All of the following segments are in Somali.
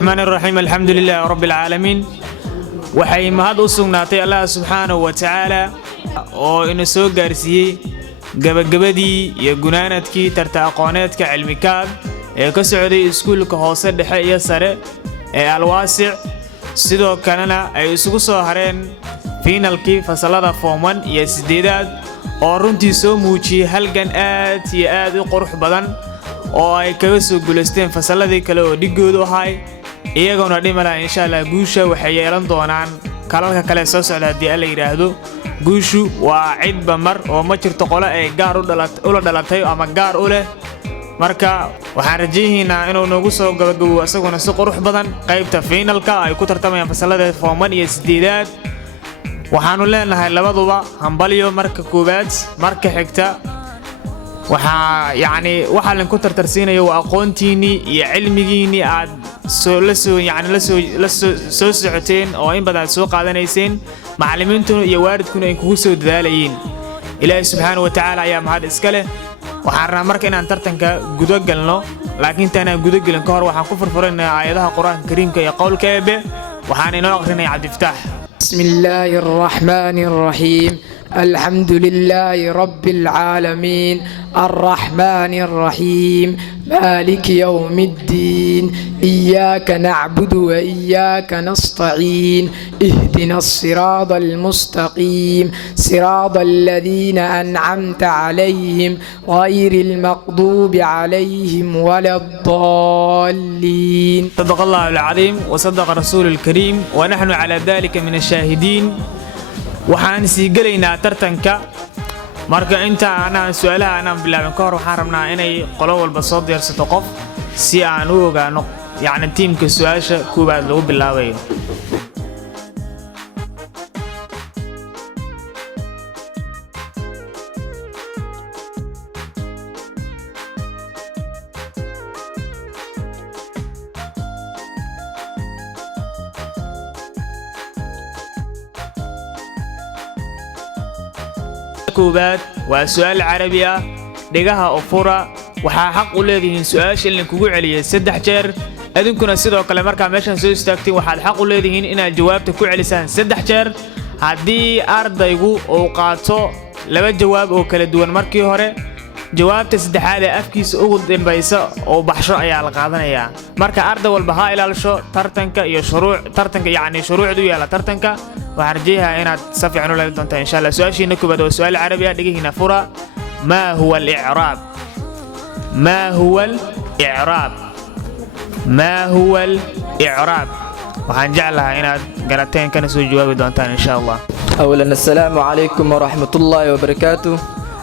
الرحمن الرحيم الحمد لله رب العالمين waxay mahad u sugnaatay Allah subhanahu wa ta'ala oo ina soo gaarsiiyay gabagabadii iyo gunaanadkii tarta aqooneedka cilmikaad ee ka socday iskuulka hoose dhexe iyo sare ee Al-Waasi' sidoo kalena ay isugu soo hareen finalkii fasalada form 1 iyo 8aad oo runtii soo muujiyay halgan aad iyo aad u qurux badan oo ay kaga soo guuleysteen fasaladii kale oo dhigoodu ahay iyaguna dhimala insha Allah guusha waxay yeelan doonaan kalalka kale soo socda hadii la yiraahdo guushu waa cidba mar oo ma jirto qolo ay gaar u dhalatay ama gaar u leh marka waxaan rajaynaynaa inuu nagu soo gabagabo asaguna si qurux badan qaybta finalka ay ku tartamayaan fasalada form 1 iyo 8aad waxaanu leenahay labaduba hambalyo marka koobaad marka xigta waxa la ku tartarsiinayo aqoontiini iyo cilmigiini aad la soo socoteen oo in badan soo qaadanayseen macallimiintuna iyo waalidkuna ay kugu soo dadaalayeen Ilaahay subhanahu wa ta'ala ayaa mahad iska leh waxaan rabaa marka inaan tartanka gudo galno laakiin tana gudo galin ka hor waxaan ku furfuranaynaa aayadaha Quraanka Kariimka iyo qowlka Eebe waxaan inoo aqrinayaa Cabdifataax Bismillahir Rahmanir Rahim الحمد لله رب العالمين الرحمن الرحيم مالك يوم الدين إياك نعبد وإياك نستعين اهدنا الصراط المستقيم صراط الذين أنعمت عليهم غير المغضوب عليهم ولا الضالين صدق الله العظيم وصدق رسول الكريم ونحن على ذلك من الشاهدين waxaan sii galeynaa tartanka marka inta aan su'aalaha aan bilaabin ka hor waxaan rabnaa inay qolo walba soo diyaarsato qof si aan u ogaano tiimka su'aasha koobaad lagu bilaabayo كوبات وسؤال عربي دغها افورا waxa xaq u leedihiin su'aasha in kugu celiyo 3 jeer adinkuna sidoo kale marka meeshan soo istaagtay waxaad xaq u leedihiin inaad jawaabta ku celisaan 3 jeer hadii ardaygu uu qaato laba jawaab oo kala duwan markii hore jawaabta saddexaad ee afkiisa ugu dambaysa oo baxsho ayaa la qaadanayaa marka arday walba ha ilaalisho tartanka iyo shuruucdu yaala tartanka waxaan rajaynayaa inaad si fiican u leeyahay doonto insha Allah su'aashiina koobaad waa su'aal carabi ah dhigihiina fura ma huwa al-i'raab ما هو الإعراب ما هو الإعراب وحن جعلها هنا قرأتين كان سوى جواب دونتان إن شاء الله أولا السلام عليكم ورحمة الله وبركاته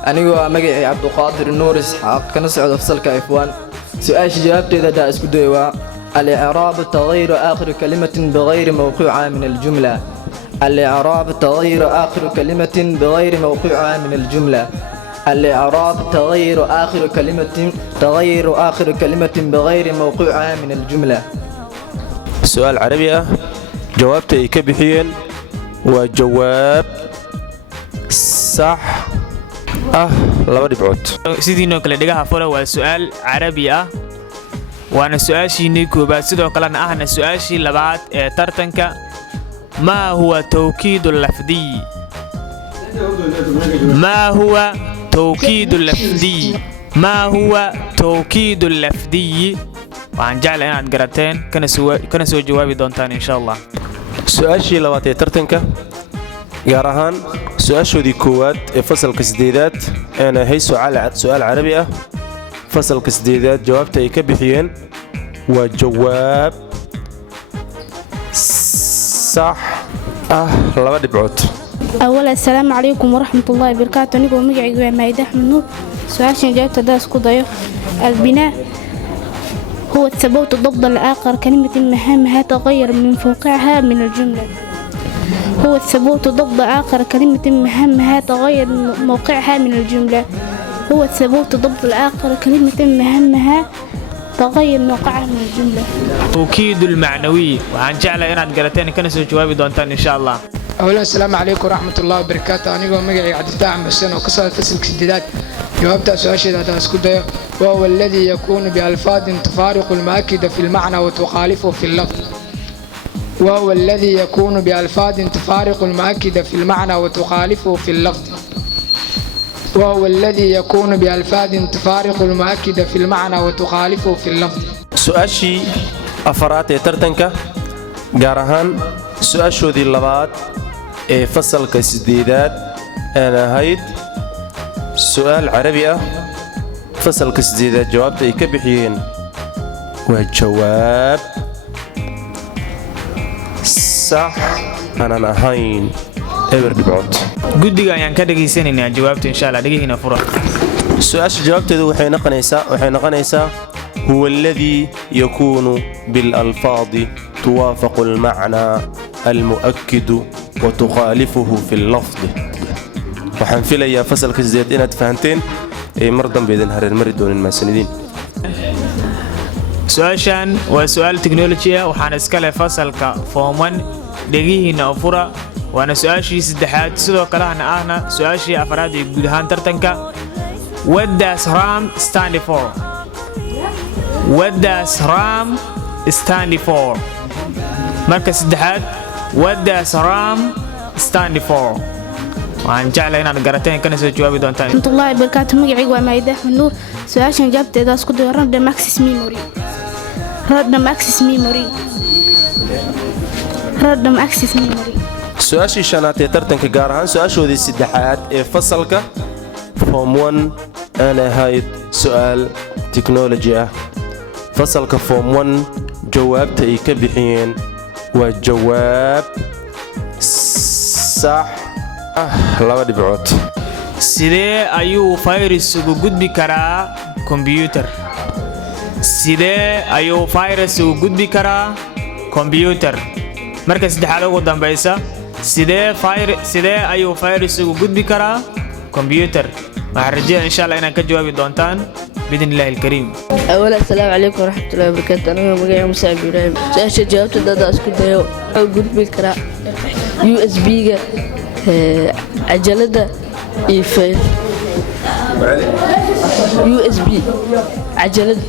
أنا مجيء عبد القادر النور إسحاق كان سعود أفصل كإخوان سؤال جوابتي إذا دا اسكدوا الإعراب تغير آخر كلمة بغير موقعها من الجملة الإعراب تغير آخر كلمة بغير موقعها من الجملة الإعراب تغير آخر كلمة بغير موقعها من الجملة سؤال عربي جوابته كبحين وجواب صح لبا دبعود سيدينو كلا دغها فورا waa su'aal carabi ah waana su'aashii koobaad sidoo kalena ahna su'aashii labaad ee tartanka ma huwa tawkiid al-lafdi ما هو توكيد اللفظي ما هو توكيد اللفظي وعن جعل أنا قرأتين كان سوى جوابي دونتان إن شاء الله سؤال شيء لواتي ترتنك يارهان سؤال شو ذي كوات فصل كسديدات أنا هي سؤال عربي فصل كسديدات جوابته يكبحين وجواب صح لبا دبعوت أولا السلام عليكم ورحمة الله وبركاته نقول مجعي مايدة أحمد نور سؤال جاوبت داس قضايا البناء هو الثبوت ضد الآخر كلمة مهامها تغير من فوقعها من الجملة هو الثبوت ضد آخر كلمة مهامها تغير موقعها من الجملة هو الثبوت ضد الآخر كلمة مهامها تغير موقعها من الجملة توكيد المعنوي وعن جعل إن قرأتين كان سوى جوابي دونتان إن شاء الله أولا السلام عليكم ورحمة الله وبركاته. أنا مقعي عبد الفتاح حسين وقصة فصل السديدات. جوابت سؤال هذا اسكت وهو الذي يكون بألفاظ تفارق المؤكد في المعنى وتخالفه في اللفظ. وهو الذي يكون بألفاظ تفارق المؤكد في المعنى وتخالفه في اللفظ. وهو الذي يكون بألفاظ تفارق المؤكد في المعنى وتخالفه في اللفظ. سؤاشي أفراد ترتنك جارهان سؤاشو ذي اللبات فصل كسديدات أنا هيد سؤال عربي فصل كسديدات جوابته يكبحين والجواب صح أنا نهين إبر دبعوت guddiga ayaan ka dhageysanaynaa jawaabta insha Allah dhagihiina fura سؤاش جوابته waxay noqonaysaa هو الذي يكون بالألفاظ توافق المعنى المؤكد وتخالفه في اللفظ waxaan filayaa fasalka sideed inaad fahanteen mar dambe idin hareer mari doonin maasanidiin su-aashan waa su-aal technology ah waxaan iska leh fasalka form 1 dhagihiina fura waana su-aashii saddexaad sidoo kale ahna su-aashii afraad ee guud ahaan tartanka what does RAM stand for what does RAM stand for marka saddexaad what does RAM stand for waan jeclahay inaad garateen kana soo jawaabi doontaan ورحمة الله وبركاته مقعي ومايدة أحمد نور سؤال جابت إذا اسكت random access memory random access memory su-aashii shanaad ee tartanka gaar ahaan su-aashoodii saddexaad ee fasalka form 1 aan ahayd su-aal technology ah fasalka form 1 jawaabta ay ka bixiyeen waa jawaab sax ah 2 dhibcood sidee ayuu virus ugu gudbi karaa computer sidee ayuu virus ugu gudbi karaa computer marka saddexaad ugu dambaysa sidee ayuu virus ugu gudbi karaa computer waxaan rajaynayaa insha Allah inaan ka jawaabi doontaan باذن الله الكريم. اولا السلام عليكم ورحمه الله وبركاته. انا مقعي موسى ابراهيم سؤال جاوبت دادا اسكو دايو او gudbi karaa USB ga cajalada iyo file USB cajalada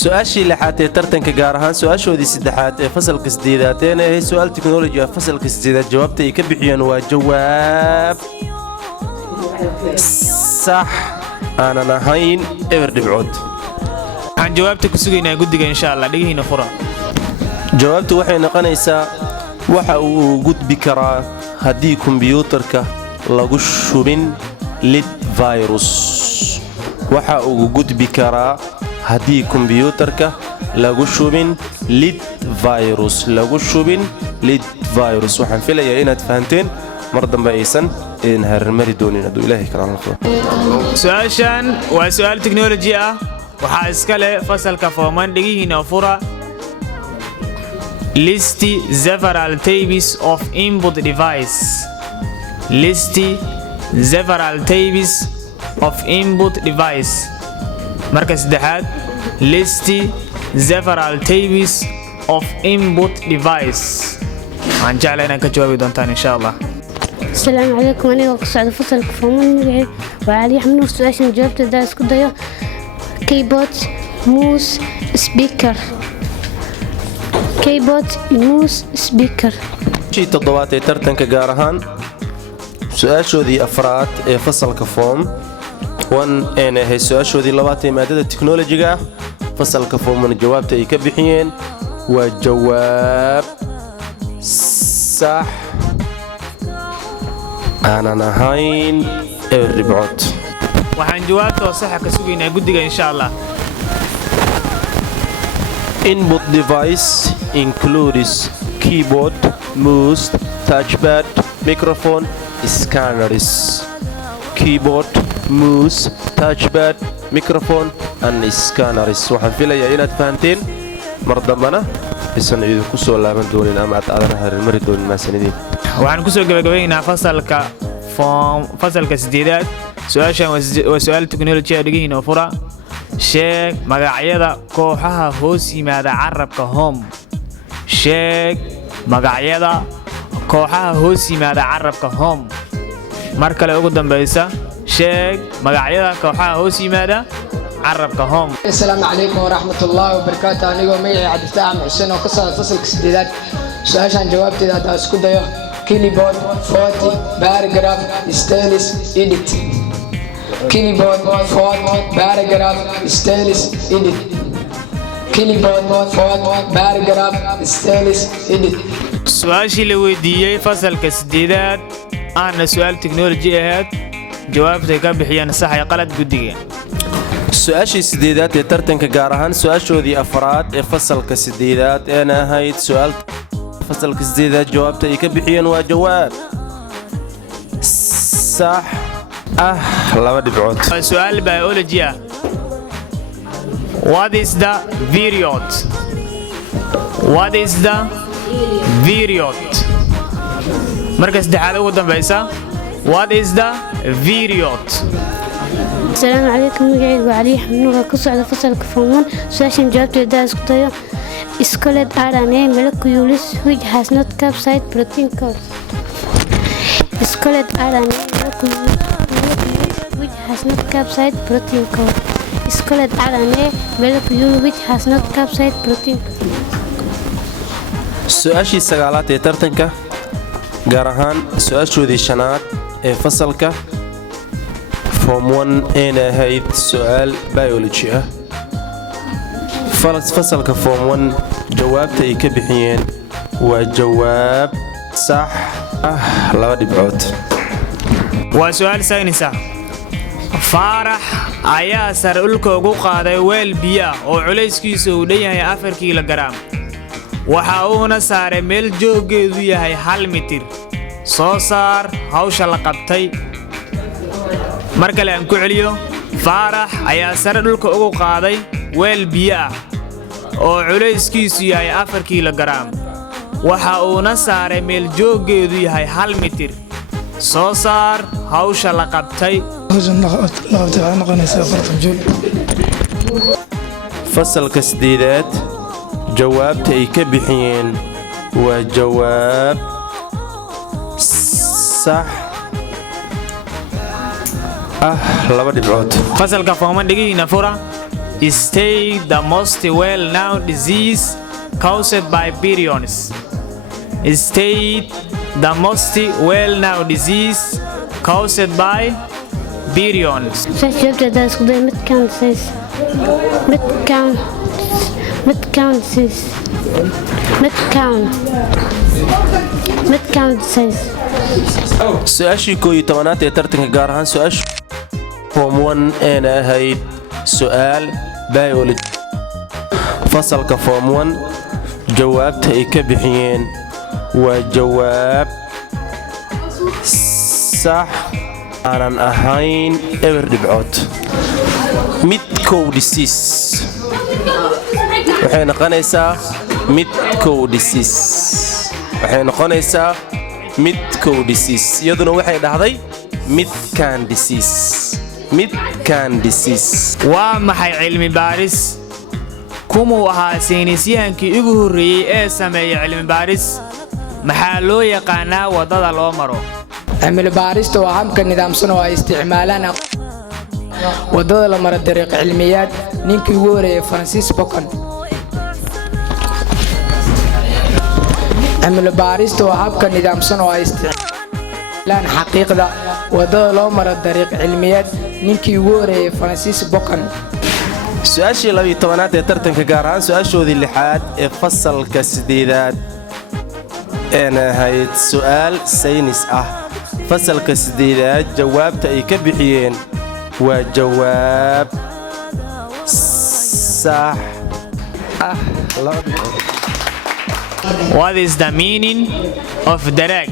su-aashii lixaad ee tartanka gaar ahaan su-aashoodii saddexaad ee fasalka sideedaad ee ahayd su-aal technology ah fasalka sideedaad jawaabta ay ka bixiyeen waa jawaab sax aanan ahayn eber dhibcood waxaan jawaabta ku sugaynaa guddiga insha Allah dhagihiina fura jawaabtu waxay noqonaysaa waxa uu gudbi karaa haddii kombiyuutarka lagu shubin lid virus waxa uu gudbi karaa haddii kombiyuutarka lagu shubin lid virus waxaan filayaa inaad fahanteen mar dambe aysan idin hareermari doonin hadduu ilaahay kala noqdo su-aashan waa su-aal technology ah waxaa iska leh fasalka forman dhagihiina fura list several types of input device marka saddexaad list several types of input device waan jeclahay inaan ka jawaabi doontaan insha Allah. السلام عليكم أنا وقصة فصل كفومن مقعي وعلي حمنور سؤال جاوبت إذا اسكت دايو كيبورد موس سبيكر shii toddobaad ee tartanka gaar ahaan su-aashoodii afraad ee fasalka form 1 een ahayd su-aashoodii labaad ee maadada technology-ga ah fasalka form 1 jawaabta ay ka bixiyeen waa jawaab sax aanan ahayn eber dhibcood waxaan jawaabta oo saxa ka sugaynaa guddiga insha Allah. Input device includes keyboard, mouse, touchpad, microphone, scanners. Keyboard, mouse, touchpad, microphone, and scanners. waxaan filayaa inaad fahanteen mar dambana isan idinku soo laaban doonin ama aad aadan hareermari doonin maasanidiin waxaan kusoo gabagabaynaynaa fasalka sideedaad su-aashan waa su-aal technology ah dhagihiina fura sheeg magacyada kooxaha hoos yimaada carabka home sheeg magacyada kooxaha hoos yimaada carabka home mar kale ugu dambaysa sheeg magacyada kooxaha hoos yimaada carabka home. السلام عليكم ورحمة الله وبركاته أنا مجيء عبد الفتاح محسن وقصة فصل كسديدات سؤال جوابتي هذا اسكو دايو كيبورد فوتي باراجراف ستيلس إديت كيبورد فوت باراجراف ستيلس إديت كيبورد فوت باراجراف ستيلس إديت. su-aashii la weydiiyey fasalka 8aad aana su-aal teknoloji ahayd jawaabtay ka bixiyeen sax iyo qalad guddiga. su-aashii 8aad ee tartanka gaar ahaan su-aashoodii afraad ee fasalka 8aad eena ahayd su-aal fasalka 8aad jawaabta ay ka bixiyeen waa jawaab sax ah 2 dhibcood. waa su-aal biology ah. What is the period? What is the period? marka saddexaad ugu dambaysa what is the period? السلام عليكم مجيء وعلي حمنوها كسر فصل كفومون سؤال جوابته ده اسكتايو Scarlet RNA molecules which has not capsid protein code. Scarlet RNA molecules which has not capsid protein code. Scarlet RNA molecule which has not capsid protein code. su-aashii 9aad ee tartanka gaar ahaan su-aashoodii 5aad ee fasalka form 1 eena ahayd su-aal biology ah. fasalka form 1 jawaabta ay ka bixiyeen waa jawaab sax ah 2 dhibcood. waa su-aal saynis ah. faarax ayaa sare dhulka ugu qaaday weel biyo ah oo culayskiisu uu dhan yahay 4 kiilogaraam waxa uuna saaray meel jooggeedu yahay 1 mitir. soo saar hawsha la qabtay. mar kale aan ku celiyo faarax ayaa sare dhulka ugu qaaday weel biyo ah oo culayskiisu yahay 4 kiilogaraam waxa uuna saaray meel jooggeedu yahay 1 mitir. soo saar hawsha la qabtay. fasalka 8aad jawaabta ay ka bixiyeen waa jawaab sax ah 2 dhibcood. fasalka fooman dhigiina fura. State the most well-known disease caused by virions. State the most well-known disease caused by virions. سؤال جوابته ده اسكتايو su-aashii 11aad ee tartanka gaar ahaan su-aasha form 1 eena ahayd su-aal biology. fasalka form 1 jawaabta ay ka bixiyeen waa jawaab sax aanan ahayn eber dhibcood. midkow disease waxay noqonaysaa midkow disease waxay noqonaysaa midkow disease iyaduna waxay dhahday midkan disease midkan disease. waa maxay cilmi baaris? kumuu ahaa saynisyahankii ugu horreeyey ee sameeya cilmi baaris? maxaa loo yaqaanaa waddada loo maro? عمل باريستا وهم كنظام سنة واستعمالنا wadada la mara dariiq cilmiyaad ninkii ugu horeeyay Francis Bacon عمل باريستا وهبka nidaamsan oo ay isticmaalaan xaqiiqda wadada loo mara dariiq cilmiyaad ninkii ugu horeeyay Francis Bacon. su-aashii 12aad ee tartanka gaar ahaan su-aashoodii 6aad ee fasalka 8aad een ahayd su'aal saynis ah. fasalka 8aad jawaabta ay ka bixiyeen waa jawaab sax ah. What is the meaning of darag?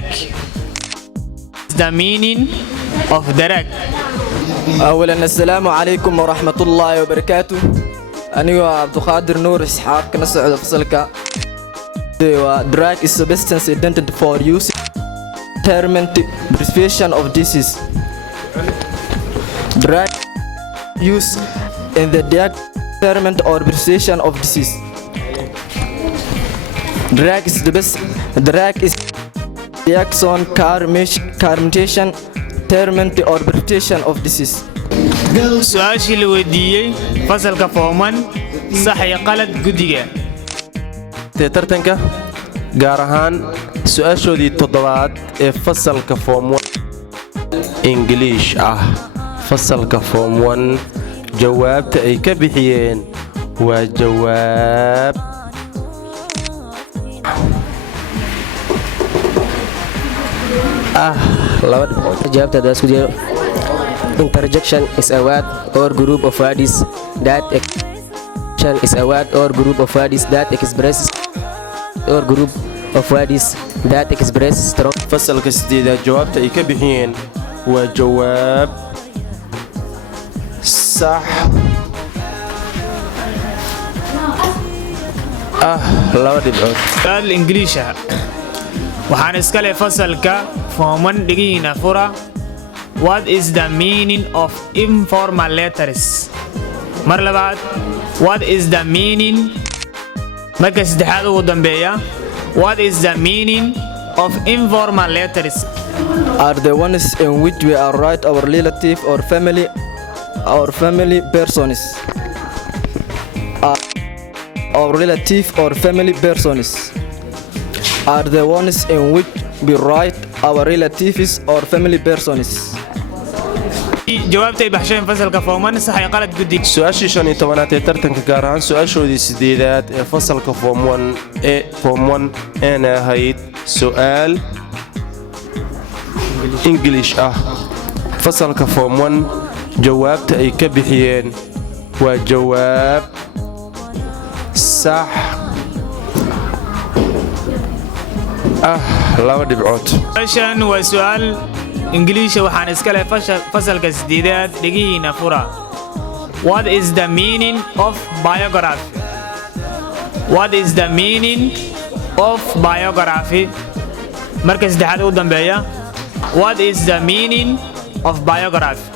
The meaning of darag. أولاً السلام عليكم ورحمة الله وبركاته. أنا عبد القادر نور إسحاق كنسعد فصلك. Drug is a substance intended for use determined prevention of disease. Drug use in the determinant or prevention of disease. Drug is the best. Drug is reaction, carmination, terment or precipitation of disease. su-aashii la weydiiyey fasalka fooman sax iyo qalad guddiga tartanka gaar ahaan su-aashoodii toddobaad ee fasalka form 1 English ah fasalka form 1 jawaabta ay ka bixiyeen waa jawaab laba dhibcood jawaabta hadda isku diyaaro interjection is a word or group of words that is a word or group of words that expresses or group of words that express strong fasalka sideedaad jawaabta ay ka bixiyeen waa jawaab sax laba dhibcood su'aal English ah waxaan iska leh fasalka fooman dhigiina fura what is the meaning of informal letters mar labaad what is the meaning marka saddexaad ugu dambeeya what is the meaning of informal letters Are the ones in which we are write our relative or family persons. Our relative or family persons are the ones in which we write our relatives or family persons. jawaabtay baxsheen fasalka fooman sax iyo qalad guddiga su-aashii 15aad ee tartanka gaar ahaan su-aashoodii sideedaad ee fasalka form 1 eena ahayd su'aal English ah fasalka form 1 jawaabta ay ka bixiyeen waa jawaab sax laba dhibcood Question waa su'aal English waxaan iska leh fasalka sideedaad dhigiina fura What is the meaning of biography What is the meaning of biography marka saddexaad ugu dambeeya What is the meaning of biography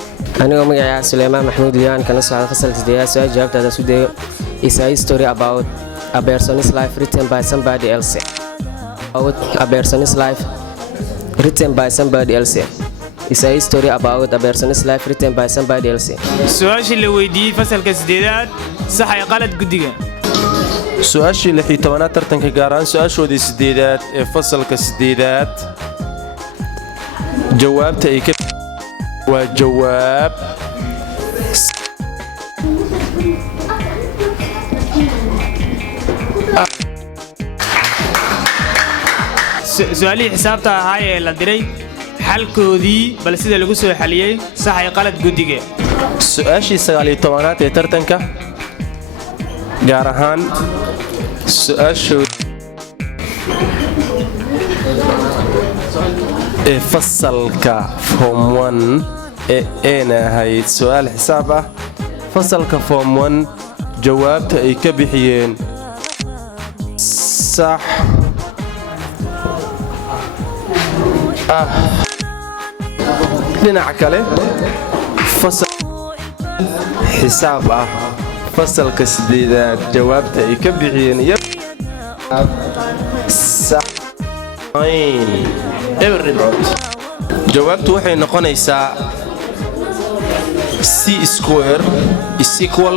anigoo magacayga Suleymaan Maxamuud Liyaan kana socda fasalka sideedaad su'aal jawaabtaada isku dayo is a story about a person's life written by somebody else about a person's life written by somebody else is a story about a person's life written by somebody else su-aashii la weydiiyey fasalka sideedaad sax iyo qalad guddiga su-aashii 16aad tartanka gaar ahaan su-aashoodii sideedaad ee fasalka sideedaad jawaabta ay ka waa jawaab su-aalihii xisaabta ahaa ee la diray xalkoodii bal sida lagu soo xaliyey sax iyo qalad guddiga su-aashii 19aad ee tartanka gaar ahaan su-aashoodii ee fasalka form 1 eena ahayd su'aal xisaab ah fasalka form 1 jawaabta ay ka bixiyeen sax dhinaca kale fasal xisaab ah fasalka sideedaad jawaabta ay ka bixiyeen jawaabtu waxay noqonaysaa c square is equal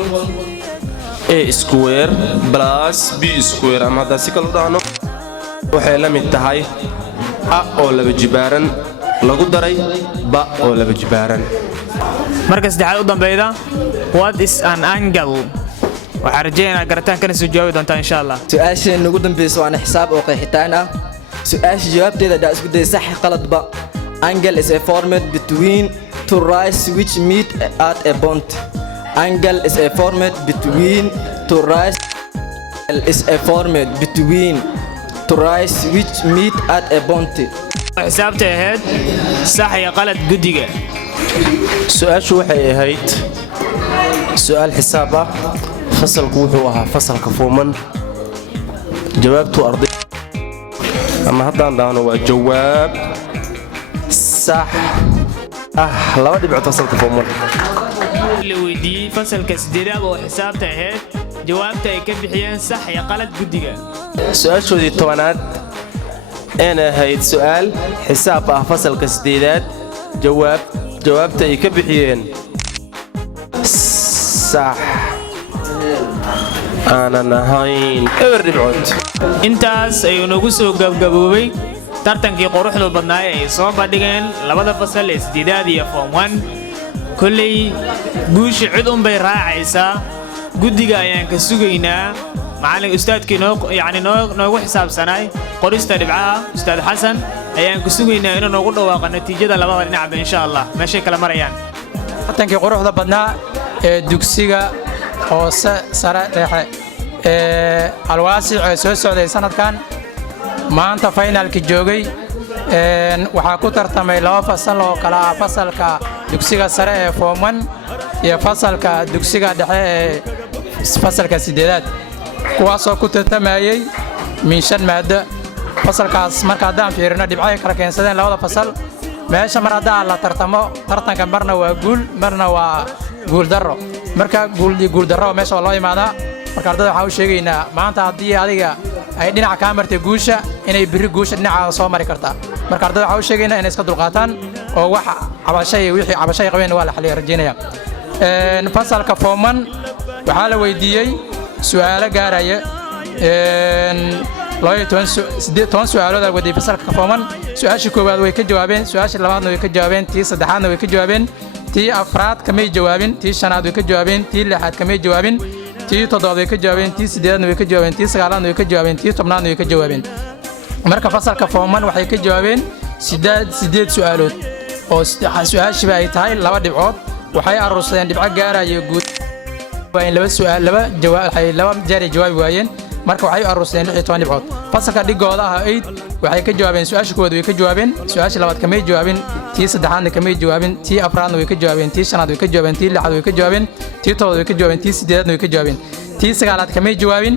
a square plus b square ama haddaan si kale u dhahno waxay la mid tahay a oo laba jibaaran lagu daray ba oo laba jibaaran marka saddexaad u dambeeyda what is an angle waxaan rajaynayaa garataan kana soo jawaabi doontaa insha Allah su-aasheen ugu dambeysa waana xisaab oo qeexitaan ah su-aasha jawaabteeda haddaa isku day sax qaladba angle is a format between two rays which meet at a point angle is a format between two rays is a format between two rays which meet at a point xisaabta ahayd sax iyo qalad guddiga su-aashu waxay ahayd su'aal xisaab ah fasalku wuxuu ahaa fasalka fooman jawaabtu arday ama haddaan dhahno waa jawaab sax laba dhibcood fasalka fooman la weydiiyey fasalka sideedaad oo xisaabta ahayd jawaabta ay ka bixiyeen sax iyo qalad guddiga su-aashoodii 10aad أنا هيد سؤال حساب فصل كسديدات جوابته يكبحين صح أنا نهاين الربعود intaas ayuu nagu soo gabgaboobay tartankii quruxda badnaa ee soo bandhigeen labada fasal ee 8 iyo form 1 kullay guusha cid un bay raacaysaa guddiga ayaan ka sugaynaa macallin ustaadkii noogu xisaabsanay qorista dhibcaha ustaad xasan ayaan ku sugaynaa inuu noogu dhawaaqo natiijada labada dhinacba insha Allah meeshay kala marayaan tartankii quruxda badnaa ee dugsiga hoose sare dhexe alwaasic ee soo socday sanadkan maanta finalki joogay waxaa ku tartamay laba fasal oo kala ah fasalka dugsiga sare ee form 1 iyo fasalka dugsiga dhexe ee fasalka 8aad kuwaasoo ku tartamayay miishan maado fasalkaas marka haddaan fiirino dhibcahay kala keensadeen labada fasal meesha mar haddaan la tartamo tartanka marna waa guul marna waa guul darro marka guul darro meesha waa loo imaadaa marka ardayda waxaan u sheegaynaa maanta haddii adiga ay dhinaca kaa martay guusha inay berri guusha dhinaca soo mari kartaa marka ardayda waxaan u sheegaynaa inay iska dulqaataan oo wax cabashay wixii cabashay qabeen waa la xalliyo rajaynaya fasalka form 1 waxaa la weydiiyey su'aalo gaaraya 18 su'aalood la weydiiyey fasalka form 1 su'aashii koowaad way ka jawaabeen su'aashii labaadna way ka jawaabeen tii saddexaadna way ka jawaabeen tii afraad kamay jawaabin tii shanaad way ka jawaabeen tii lixaad kamay jawaabin tii toddobaad way ka jawaabeen tii siddeedaadna way ka jawaabeen tii sagaalaadna way ka jawaabeen tii tobnaadna way ka jawaabeen marka fasalka form 1 waxay ka jawaabeen sideed su'aalood oo su'aashiba ay tahay 2 dhibcood waxay aruursadeen dhibco gaaraya guud waa in laba su'aal laba jeer ay jawaabi waayeen marka waxay aruursadeen 16 dhibcood fasalka dhigooda ah 8 waxay ka jawaabeen su'aashii koowaad way ka jawaabeen su'aashii labaad kamay jawaabin tii saddexaadna kamay jawaabin tii afraadna way ka jawaabeen tii shanaad way ka jawaabeen tii lixaad way ka jawaabeen tii toddobaad way ka jawaabeen tii siddeedaadna way ka jawaabeen tii sagaalaad kamay jawaabin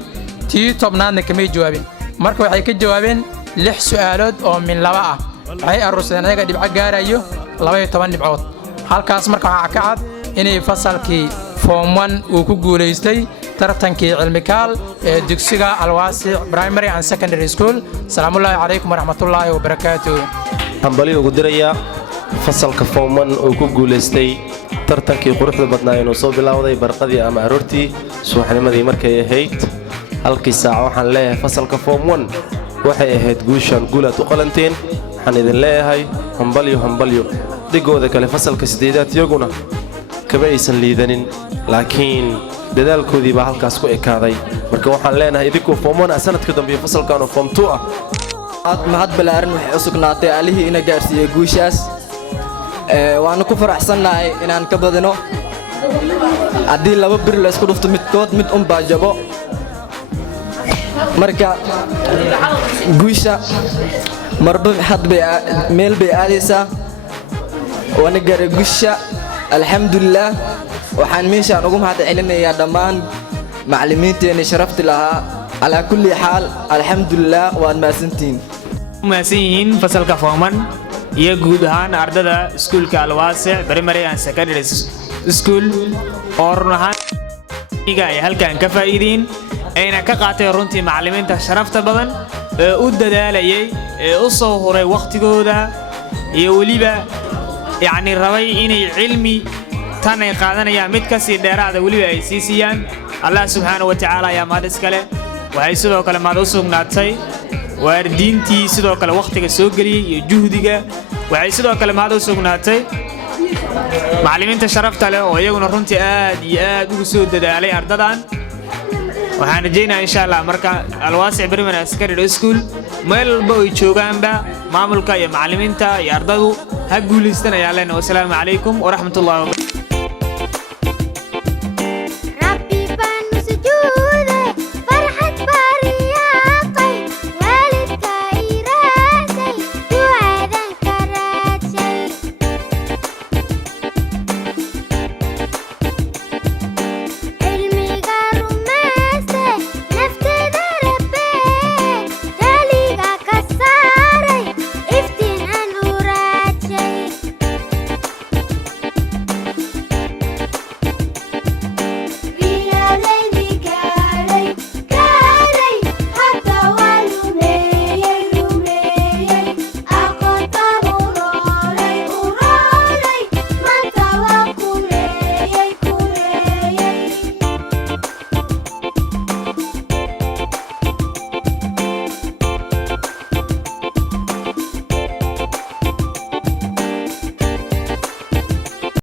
tii tobnaadna kamay jawaabin marka waxay ka jawaabeen 6 su'aalood oo min 2 ah waxay aruursadeen ayaga dhibco gaarayo 12 dhibcood halkaas marka waxaa ka cad inay fasalkii form 1 uu ku guulaystay tartankii cilmikaal ee dugsiga alwaasic primary and secondary school salaamullaahi calaykum waraxmatullaahi wabarakaatuh hambali ugu diraya fasalka form 1 uu ku guulaystay tartankii quruxda badnaa inuu soo bilowday barqadii ama aroortii subaxnimadii markay ahayd halkii saac waxaan leeyahay fasalka form 1 waxay ahayd guushan guulaad u qalanteen waxaan idin leeyahay hambalyo dhigooda kale fasalka 8aad iyaguna kama aysan liidanin laakiin dadaalkoodii baa halkaas ku ekaaday marka waxaan leenahay idinkoo form 1 sanadka dambe fasalkan form 2 mahad balaaran waxay u sugnaatay alihii ina gaarsiiyey guushaas waanu ku faraxsannahay inaan ka badino haddii 2 bir la isku dhufto midkood mid un baa jabo marka guusha marba meel bay aadaysaa waana gaara guusha alxamdulilah waxaan meeshaan ugu mahad celinayaa dhammaan macallimiinteena sharafti lahaa calaa kulli xaal alxamdulilah waad mahadsan yihiin fasalka form 1 iyo guud ahaan ardada iskuulka alwaasic primary and secondary school oo run ahaan ay halkan ka faa'iideen ayna ka qaateen runtii macallimiinta sharafta badan ee u dadaalayay ee u soo huray waqtigooda iyo waliba rabay inay cilmi tan ay qaadanayaan mid ka sii dheeraada waliba ay sii siiyaan Allah subhanahu wa ta'ala ayaa mahad iskale waxay sidoo kale mahad u sugnaatay waalidiintii sidoo kale waqtiga soo galiyay iyo juhdiga waxay sidoo kale mahad u sugnaatay macallimiinta sharafta leh oo iyaguna runtii aad iyo aad ugu soo dadaalay ardadan waxaan rajaynayaa insha Allah marka alwaasic primary and secondary school meel walba ay joogaanba maamulka iyo macallimiinta iyo ardadu ha guuleystaan ayaa leenahay. Wassalaamu calaykum waraxmatullaahi wabarakaatuh.